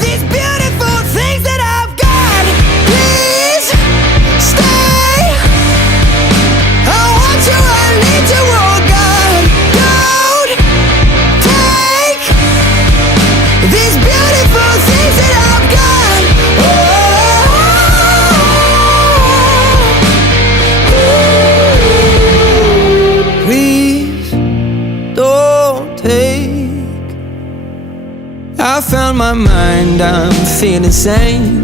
these beautiful things that I've got. Please stay. I want you, I need you, oh God. Don't take these beautiful things that I've got. Please don't take. I found my mind, I'm feeling sane.